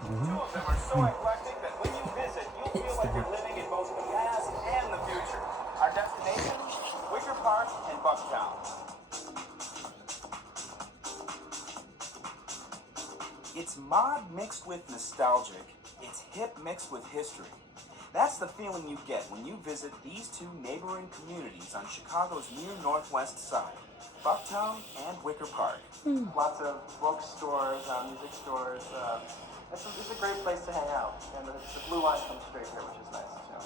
Two of them are so eclectic that when you visit, you'll feel like you're living in both the past and the future. Our destination, Wicker Park in Bucktown. It's mod mixed with nostalgic. It's hip mixed with history. That's the feeling you get when you visit these two neighboring communities on Chicago's near northwest side, Bucktown and Wicker Park. Lots of bookstores, music stores. It's a great place to hang out, and the Blue Line comes straight here, which is nice too.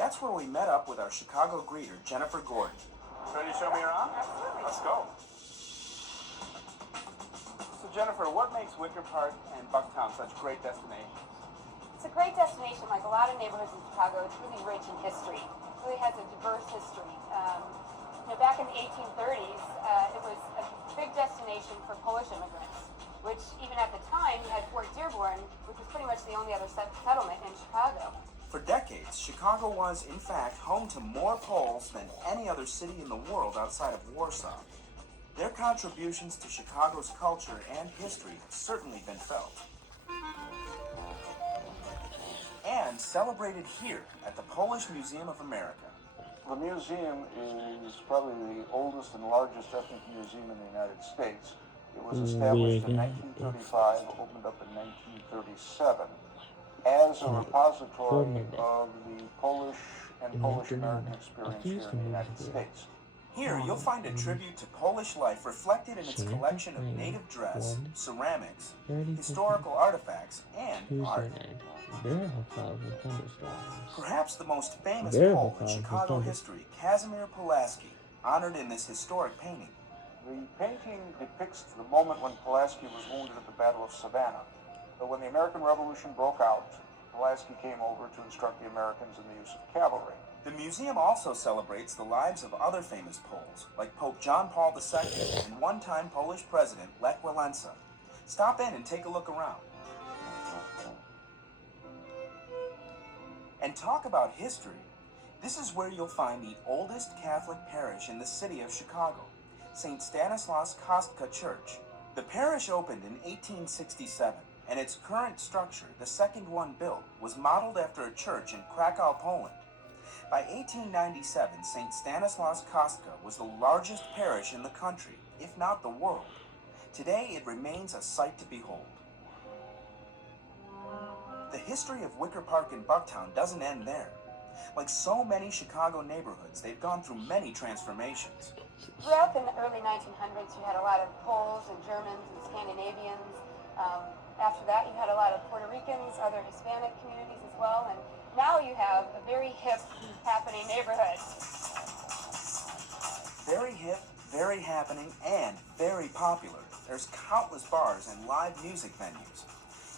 That's where we met up with our Chicago greeter, Jennifer Gordon. Ready to show me around? Absolutely. Let's go. So Jennifer, what makes Wicker Park and Bucktown such great destinations? It's a great destination, like a lot of neighborhoods in Chicago. It's really rich in history. It really has a diverse history. Back in the 1830s, it was a big destination for Polish immigrants, which even at the time, you had Fort Dearborn, which was pretty much the only other settlement in Chicago. For decades, Chicago was, in fact, home to more Poles than any other city in the world outside of Warsaw. Their contributions to Chicago's culture and history have certainly been felt. And celebrated here at the Polish Museum of America. The museum is probably the oldest and largest ethnic museum in the United States. It was established in 1935, opened up in 1937, as a repository of the Polish and Polish-American experience here in the United States. Here, you'll find a tribute to Polish life reflected in its collection of native dress, ceramics, historical artifacts, and art. Perhaps the most famous Pole in Chicago history, Casimir Pulaski, honored in this historic painting. The painting depicts the moment when Pulaski was wounded at the Battle of Savannah. So when the American Revolution broke out, Pulaski came over to instruct the Americans in the use of cavalry. The museum also celebrates the lives of other famous Poles, like Pope John Paul II and one-time Polish President Lech Walesa. Stop in and take a look around. And talk about history. This is where you'll find the oldest Catholic parish in the city of Chicago, St. Stanislaus Kostka Church. The parish opened in 1867, and its current structure, the second one built, was modeled after a church in Krakow, Poland. By 1897, St. Stanislaus Kostka was the largest parish in the country, if not the world. Today, it remains a sight to behold. The history of Wicker Park in Bucktown doesn't end there. Like so many Chicago neighborhoods, they've gone through many transformations. Throughout the early 1900s, you had a lot of Poles and Germans and Scandinavians. After that, you had a lot of Puerto Ricans, other Hispanic communities as well, and now you have a very hip, happening neighborhood. Very hip, very happening, and very popular. There's countless bars and live music venues.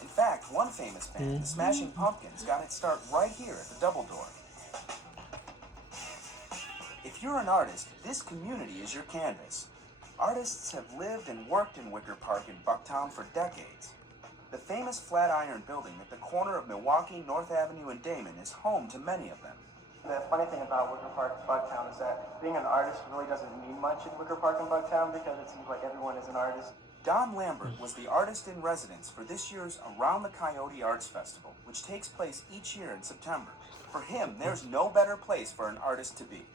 In fact, one famous band, the Smashing Pumpkins, got its start right here at the Double Door. If you're an artist, this community is your canvas. Artists have lived and worked in Wicker Park in Bucktown for decades. The famous Flatiron Building at the corner of Milwaukee, North Avenue, and Damon is home to many of them. The funny thing about Wicker Park and Bucktown is that being an artist really doesn't mean much in Wicker Park and Bucktown because it seems like everyone is an artist. Don Lambert was the artist in residence for this year's Around the Coyote Arts Festival, which takes place each year in September. For him, there's no better place for an artist to be.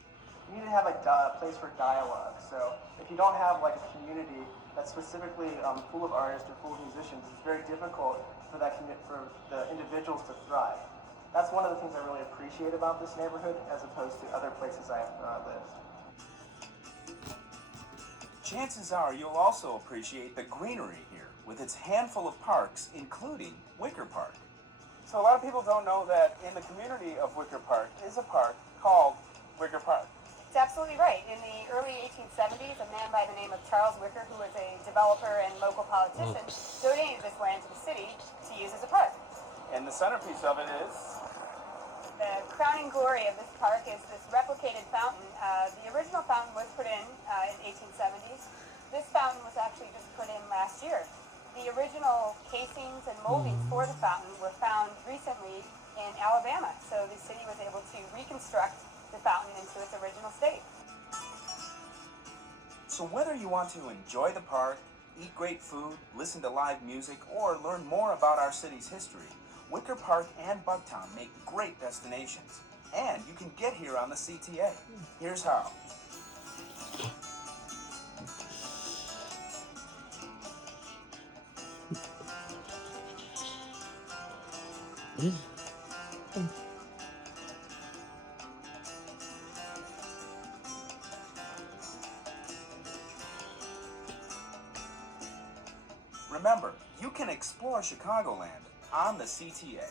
You need to have a place for dialogue. So if you don't have like a community that's specifically full of artists or full of musicians, it's very difficult for for the individuals to thrive. That's one of the things I really appreciate about this neighborhood as opposed to other places I've lived. Chances are you'll also appreciate the greenery here, with its handful of parks, including Wicker Park. So a lot of people don't know that in the community of Wicker Park is a park called Wicker Park. It's absolutely right. In the early 1870s, a man by the name of Charles Wicker, who was a developer and local politician, donated this land to the city to use as a park. And the centerpiece of it is... The crowning glory of this park is this replicated fountain. The original fountain was put in 1870s. This fountain was actually just put in last year. The original casings and moldings for the fountain were found recently in Alabama, so the city was able to reconstruct the fountain into its original state. So whether you want to enjoy the park, eat great food, listen to live music, or learn more about our city's history, Wicker Park and Bugtown make great destinations. And you can get here on the CTA. Here's how. Remember, you can explore Chicagoland on the CTA.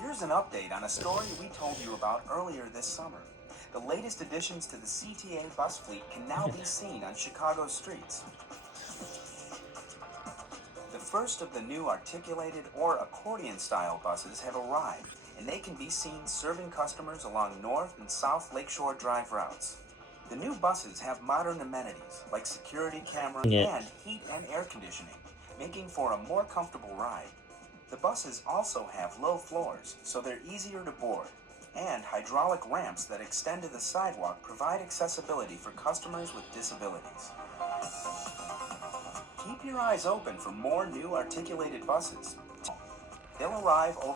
Here's an update on a story we told you about earlier this summer. The latest additions to the CTA bus fleet can now be seen on Chicago's streets. The first of the new articulated or accordion-style buses have arrived, and they can be seen serving customers along North and South Lakeshore Drive routes. The new buses have modern amenities like security cameras and heat and air conditioning, making for a more comfortable ride. The buses also have low floors, so they're easier to board, and hydraulic ramps that extend to the sidewalk provide accessibility for customers with disabilities. Keep your eyes open for more new articulated buses. They'll arrive over